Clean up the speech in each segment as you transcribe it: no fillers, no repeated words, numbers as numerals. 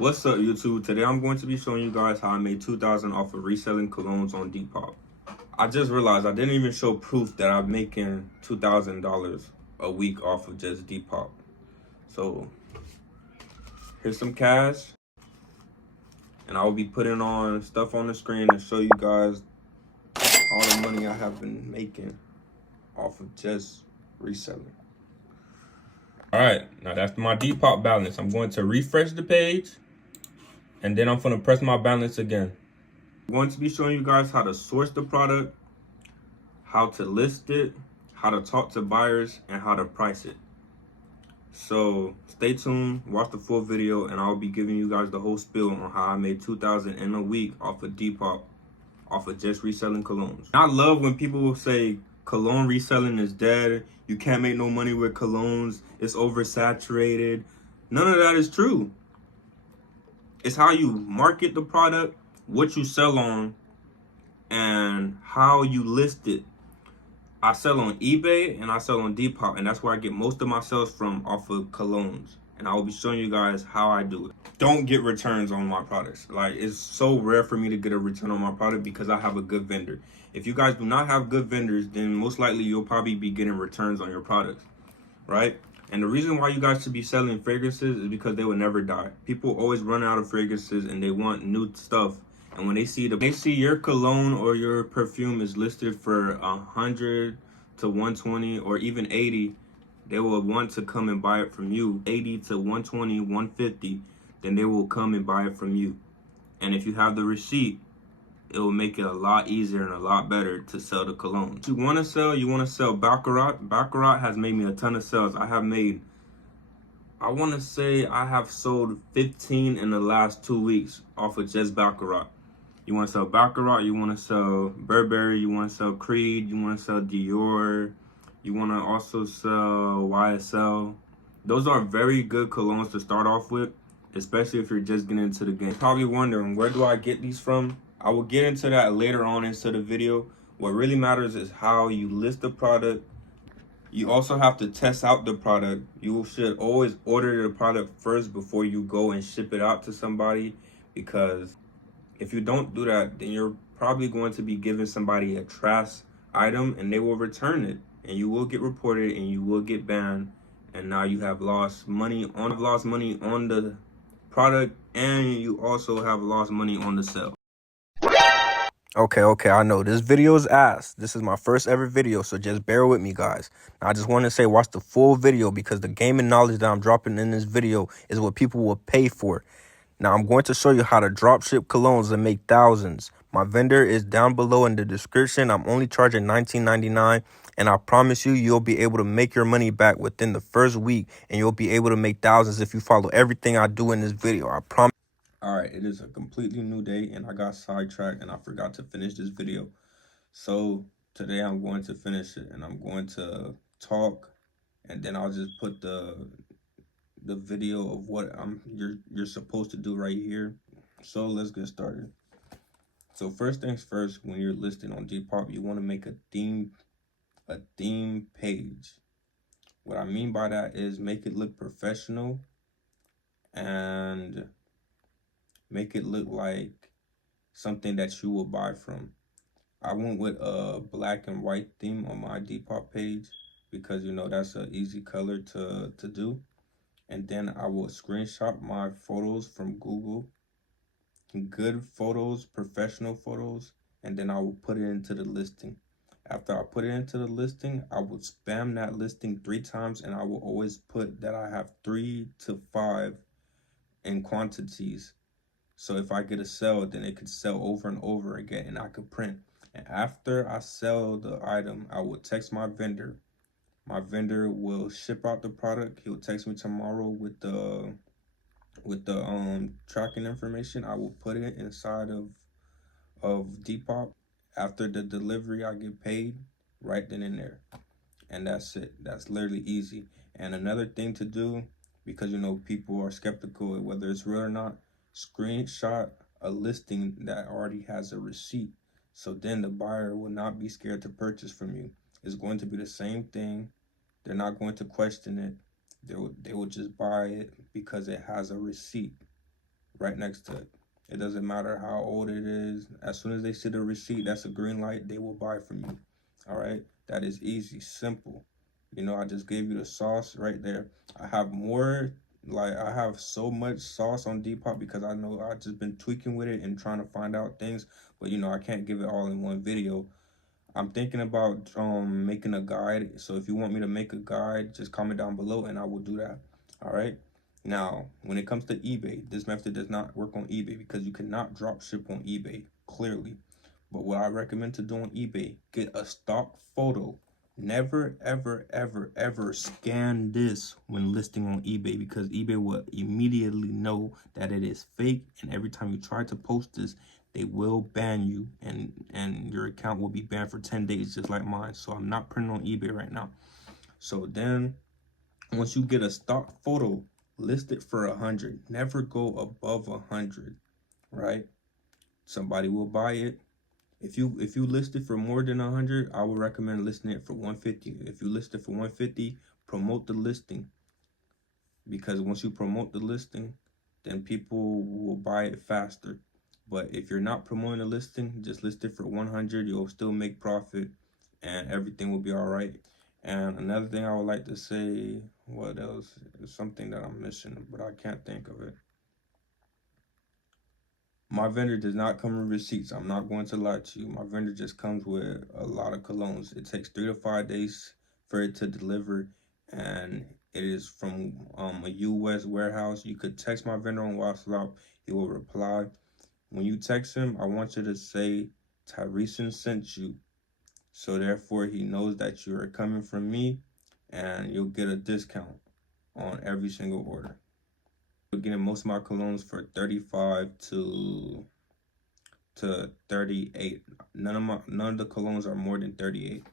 What's up, YouTube? Today I'm going to be showing you guys how I made $2,000 off of reselling colognes on Depop. I just realized I didn't even show proof that I'm making $2,000 a week off of just Depop. So here's some cash, and I will be putting on stuff on the screen to show you guys all the money I have been making off of just reselling. All right, now that's my Depop balance. I'm going to refresh the page, and then I'm going to press my balance again. I'm going to be showing you guys how to source the product, how to list it, how to talk to buyers, and how to price it. So stay tuned, watch the full video, and I'll be giving you guys the whole spiel on how I made $2,000 in a week off of Depop, off of just reselling colognes. I love when people will say cologne reselling is dead, you can't make no money with colognes, it's oversaturated. None of that is true. It's how you market the product, what you sell on, and how you list it. I sell on eBay and I sell on Depop, and that's where I get most of my sales from, off of colognes. And I will be showing you guys how I do it. Don't get returns on my products. Like, it's so rare for me to get a return on my product because I have a good vendor. If you guys do not have good vendors, then most likely you'll probably be getting returns on your products, right? And the reason why you guys should be selling fragrances is because they will never die. People always run out of fragrances and they want new stuff. And when they see your cologne or your perfume is listed for 100 to 120 or even 80, they will want to come and buy it from you. 80 to 120, 150, then they will come and buy it from you. And if you have the receipt, it will make it a lot easier and a lot better to sell the cologne. If you want to sell Baccarat. Baccarat has made me a ton of sales. I want to say I have sold 15 in the last 2 weeks off of just Baccarat. You want to sell Baccarat, you want to sell Burberry, you want to sell Creed, you want to sell Dior, you want to also sell YSL. Those are very good colognes to start off with, especially if you're just getting into the game. You're probably wondering, where do I get these from? I will get into that later on into the video. What really matters is how you list the product. You also have to test out the product. You should always order the product first before you go and ship it out to somebody, because if you don't do that, then you're probably going to be giving somebody a trash item and they will return it, and you will get reported and you will get banned, and now you have lost money on the product, and you also have lost money on the sale. Okay, I know this video is ass. This is my first ever video, so just bear with me, guys. Now, I just want to say watch the full video, because the gaming knowledge that I'm dropping in this video is what people will pay for. Now, I'm going to show you how to drop ship colognes and make thousands. My vendor is down below in the description. I'm only charging $19.99, and I promise you, you'll be able to make your money back within the first week, and you'll be able to make thousands if you follow everything I do in this video. I promise. All right, it is a completely new day, and I got sidetracked, and I forgot to finish this video. So today I'm going to finish it, and I'm going to talk, and then I'll just put the video of what you're supposed to do right here. So let's get started. So first things first, when you're listed on Depop, you want to make a theme page. What I mean by that is make it look professional and make it look like something that you will buy from. I went with a black and white theme on my Depop page because, you know, that's an easy color to do. And then I will screenshot my photos from Google, good photos, professional photos, and then I will put it into the listing. After I put it into the listing, I will spam that listing 3 times, and I will always put that I have 3 to 5 in quantities. So if I get a sale, then it could sell over and over again, and I could print. And after I sell the item, I will text my vendor. My vendor will ship out the product. He'll text me tomorrow with the tracking information. I will put it inside of Depop. After the delivery, I get paid right then and there. And that's it. That's literally easy. And another thing to do, because, you know, people are skeptical of whether it's real or not, screenshot a listing that already has a receipt. So then the buyer will not be scared to purchase from you. It's going to be the same thing. They're not going to question it. They will just buy it because it has a receipt, right next to it. It doesn't matter how old it is. As soon as they see the receipt, that's a green light, they will buy from you. All right, that is easy, simple. You know, I just gave you the sauce right there. I have more, like I have so much sauce on Depop because I know I just been tweaking with it and trying to find out things, but you know, I can't give it all in one video. I'm thinking about making a guide. So if you want me to make a guide, just comment down below and I will do that. All right. Now, when it comes to eBay, this method does not work on eBay because you cannot drop ship on eBay, clearly. But what I recommend to do on eBay, get a stock photo. Never, ever, ever, ever scan this when listing on eBay because eBay will immediately know that it is fake. And every time you try to post this, they will ban you and your account will be banned for 10 days, just like mine. So I'm not printing on eBay right now. So then once you get a stock photo, list it for 100. Never go above 100, right? Somebody will buy it. If you list it for more than 100, I would recommend listing it for 150. If you list it for 150, promote the listing, because once you promote the listing, then people will buy it faster. But if you're not promoting a listing, just list it for 100. You'll still make profit and everything will be all right. And another thing I would like to say, what else? Is something that I'm missing, but I can't think of it. My vendor does not come with receipts. I'm not going to lie to you. My vendor just comes with a lot of colognes. It takes 3 to 5 days for it to deliver, and it is from a U.S. warehouse. You could text my vendor on WhatsApp. He will reply. When you text him, I want you to say, Tyreeson sent you. So therefore, he knows that you are coming from me, and you'll get a discount on every single order. I'm getting most of my colognes for 35 to 38. None of the colognes are more than 38.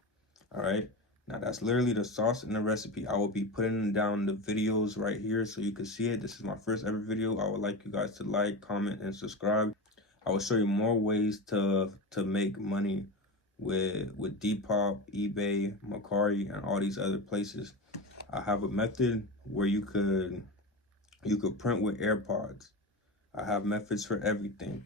All right. Now that's literally the sauce in the recipe. I will be putting down the videos right here so you can see it. This is my first ever video. I would like you guys to like, comment, and subscribe. I will show you more ways to make money with Depop, eBay, Mercari, and all these other places. I have a method where you could print with AirPods. I have methods for everything.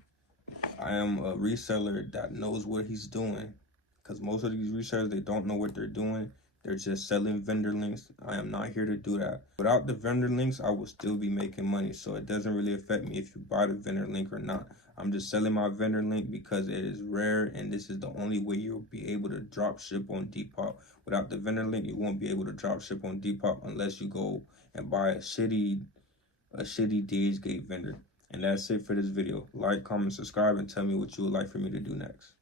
I am a reseller that knows what he's doing, because most of these resellers, they don't know what they're doing. They're just selling vendor links. I am not here to do that. Without the vendor links, I will still be making money. So it doesn't really affect me if you buy the vendor link or not. I'm just selling my vendor link because it is rare, and this is the only way you'll be able to drop ship on Depop. Without the vendor link, you won't be able to drop ship on Depop unless you go and buy a shitty DHgate vendor. And that's it for this video. Like, comment, subscribe, and tell me what you would like for me to do next.